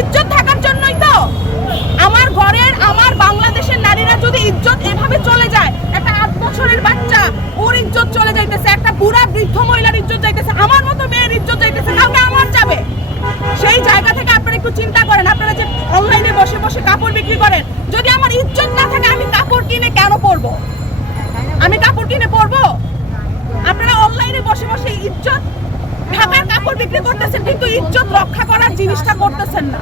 ইজ্জত থাকার জন্যই তো। আমার ঘরের, আমার বাংলাদেশের নারীরা যদি ইজ্জত এভাবে চলে যায়, একটা আট বছরের বাচ্চা, ওর ইজ্জত চলে যাইতেছে, একটা বুড়া বৃদ্ধ মহিলার ইজ্জত যাইতেছে, আমার মতো মেয়ের ইজ্জত যাইতেছে কাউকে আমার যাবে। সেই জায়গা থেকে আপনারা একটু চিন্তা করেন, আপনারা যে অনলাইনে বসে বসে কাপড় বিক্রি করেন, যদি আমার ইজ্জত না থাকে, আমি কাপড় কিনে কেন পরবো? আমি কাপড় কিনে পরবো? আপনারা অনলাইনে বসে বসে ইজ্জত ঢাকার কাপড় বিক্রি করতেছেন, কিন্তু ইজ্জত রক্ষা জিনিসটা করতেছেন না।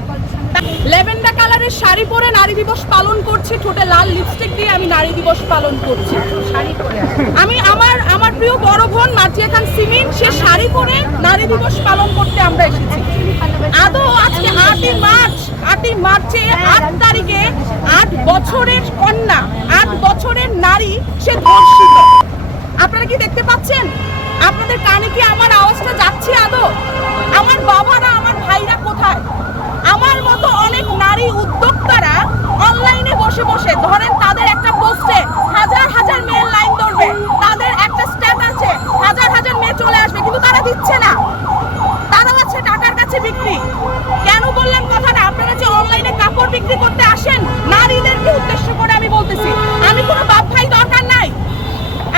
লেভেন্ডার কালারের শাড়ি পরে নারী দিবস পালন করছি ঠোঁটে লাল লিপস্টিক দিয়ে আমি নারী দিবস পালন করছি। শাড়ি পরে আমি আমার আমার প্রিয় বড় বোন মাজিয়া খান সিমিন সে শাড়ি পরে নারী দিবস পালন করতে আমরা এসেছি। আদৌ আজকে আটই মার্চ আটই মার্চে আট তারিখে আট বছরের কন্যা আট বছরের নারী সে ধর্ষিত। আপনারা কি দেখতে পাচ্ছেন? আপনাদের কানে কি আমার আওয়াজটা যাচ্ছে আদৌ আমার বাবারা আমার ভাইরা কোথায় আমার মতো অনেক নারী উদ্যোক্তারা অনলাইনে বসে বসে, ধরেন তাদের একটা পোস্টে হাজার হাজার মেয়ের লাইন ধরবে, তাদের একটা স্ট্যাট আছে, হাজার হাজার মেয়ে চলে আসবে, কিন্তু তারা দিচ্ছে না। তারা আছে টাকার কাছে বিক্রি। কেন বললাম কথাটা? আপনারা যে অনলাইনে কাপড় বিক্রি করতে আসেন, নারীদেরকে উদ্দেশ্য করে আমি বলতেছি। আমি কোনো বাপ ভাই দরকার নাই।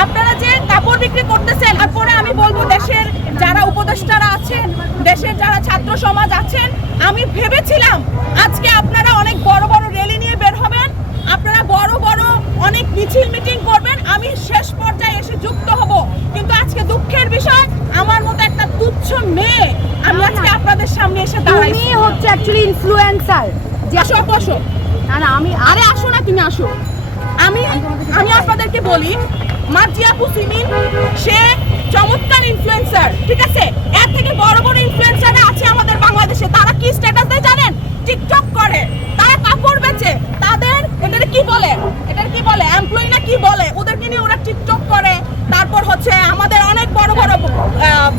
আপনারা যে কাপড় বিক্রি করতেছেন, তারপরে আমি বলব দেশের যারা উপদেষ্টারা আছেন, দেশের যারা ছাত্র সমাজ আছেন, আমি ভেবেছিলাম আজকে আপনারা অনেক বড় বড় র্যালি নিয়ে বের হবেন আপনারা বড় বড় অনেক মিছিল মিটিং করবেন আমি শেষ পর্যায়ে এসে যুক্ত হব কিন্তু আজকে দুঃখের বিষয় আমার মতো একটা তুচ্ছ মেয়ে। আমি আজকে আপনাদের সামনে এসে দাঁড়াইছি। তুমি হচ্ছে অ্যাকচুয়ালি ইনফ্লুয়েন্সার যে আসো বসো না না আমি আরে আসো না তুমি আসো। আমি আমি আপনাদেরকে বলি মার্জিয়া পুসিমিন সে চমৎকার ইনফ্লুয়েন্সার ঠিক আছে? এর থেকে বড় বড় ইনফ্লুয়েন্সাররা আছে আমাদের বাংলাদেশে। তারা কি স্ট্যাটাস দেয় জানেন? টিকটক করে তারা কাপড় বেচে তাদের এটার কি বলে? এটার কি বলে? এমপ্লয়ি না কি বলে? ওদেরকে নিয়ে ওরা টিকটক করে। তারপর হচ্ছে আমাদের অনেক বড় বড়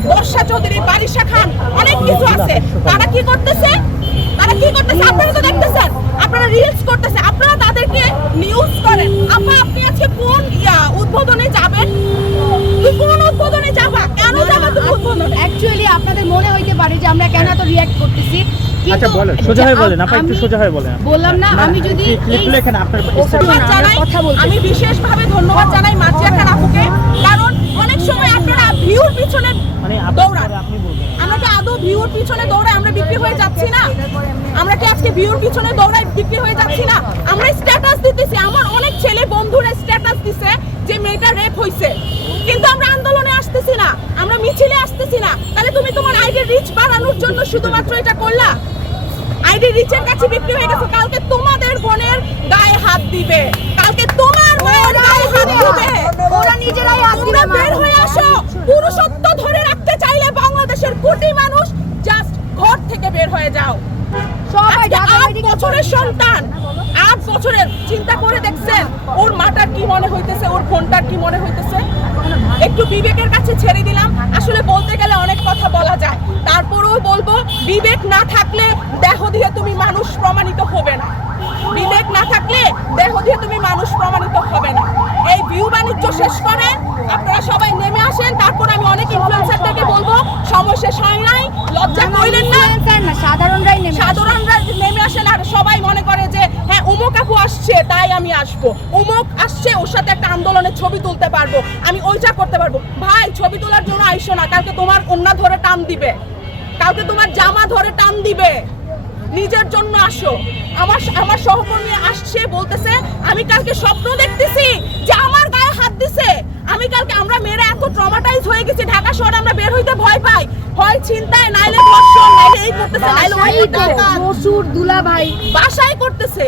বর্ষা চৌধুরী বারিশা খান অনেক কিছু আছে। তারা কি করতেছে? তারা কি করতেছে? আপনারা তো দেখতেছেন। আপনারা রিলস করতেছে। আপনারা তাদেরকে নিউজ করেন। আপা আপনি আজকে কোন ইয়া উদ্বোধনে যাবেন? কোন উদ্বোধনে যাবা? কেন যাবা তুমি উদ্বোধনে? অ্যাকচুয়ালি আপনাদের মনে হইতে পারে যে আমরা কেন এত রিয়্যাক্ট করতেছি? আচ্ছা বলেন। সোজা হয়ে বলেন একটু সোজা হয়ে বলেন। বললাম না আমি যদি এই লেখেন আপনার কথা বলতে আমি বিশেষভাবে ধন্যবাদ জানাই খান আপুকে কারণ অনেক সময় আপনারা ভিউর পিছনে মানে দৌড়ান। আমরা কি আদৌ ভিউর পিছনে দৌড়াই আমরা বিক্রি হয়ে যাচ্ছি না। আমরা কি আজকে ভিউর পিছনে দৌড়াই বিক্রি হয়ে যাচ্ছি না? আমরা স্ট্যাটাস দিতেছি আমার অনেক ছেলে বন্ধুরা স্ট্যাটাস দিছে যে মেয়েটা রেপ হইছে। কিন্তু আমরা আন্দোলনে আসতেছি না আমরা মিছিলে আসতেছি না। তাহলে তুমি তোমার আইডি রিচ বাড়ানোর জন্য শুধুমাত্র এটা করলা? আইডি রিচের কাছে বিক্রি হয়ে গেছে। কালকে তোমাদের বোনের গায়ে হাত দিবে। কালকে তোমার মায়ের গায়ে হাত দিবে। ওরা নিজেরাই হাত দিবে বের হয়ে আসো। পুরুষত্ব ধরে রাখতে চাইলে বাংলাদেশের কোটি মানুষ জাস্ট ঘর থেকে বের হয়ে যাও। সবাই আট বছরের সন্তান। আট বছরের। চিন্তা করে দেখছেন ওর মাটার কি মনে হইতেছে? ওর বোনটার কি মনে হইতেছে? একটু বিবেকের কাছে ছেড়ে দিলাম। আসলে বলতে গেলে অনেক কথা বলা যায়। তারপরেও বলব বিবেক না থাকলে দেহ দিয়ে তুমি মানুষ প্রমাণিত হবে না। বিবেক না থাকলে দেহ দিয়ে তুমি মানুষ প্রমাণিত হবে না। এই ভিউ বাণিজ্য শেষ করে আপনারা সবাই নেমে আসেন। তারপর আমি অনেক ইনফ্লুয়েন্সারদেরকে বলব সময় শেষ হয় নাই লজ্জা কইলেন না সাধারণরাই নেমে আসে। সাধারণরা নেমে আসেন আর সবাই মনে করে যে হ্যাঁ উমুক আপু আসছে তাই আমি আসব। উমুক আসছে ওর সাথে একটা আন্দোলনের ছবি তুলতে পারব। আমি ওইটা করতে পারব। ভাই ছবি তোলার জন্য আইসো না। কালকে তোমার অন্য ধরে টান দিবে। কালকে তোমার জামা ধরে টান দিবে। নিজের জন্য আসো। আমার আমার সহকর্মী আসছে বলতেছে আমি কালকে স্বপ্ন দেখতেছি যে আমার গায়ে হাত দিছে। আমি কালকে আমরা মেয়েরা এত ট্রমাটাইজ হয়ে গেছি ঢাকা শহরে আমরা বের হইতে ভয় পাই। হয় চিন্তায় নাইলে ধর্ষণ নাইলে এই করতেছে নাইলে ওই করতেছে। দুলা ভাই বাসায় করতেছে।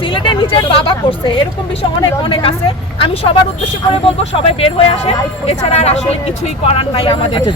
সিলেটে নিজের বাবা করছে। এরকম বিষয় অনেক অনেক আছে। আমি সবার উদ্দেশ্য করে বলব সবাই বের হয়ে আসে। এছাড়া আর আসলে কিছুই করার নাই আমাদের। আচ্ছা,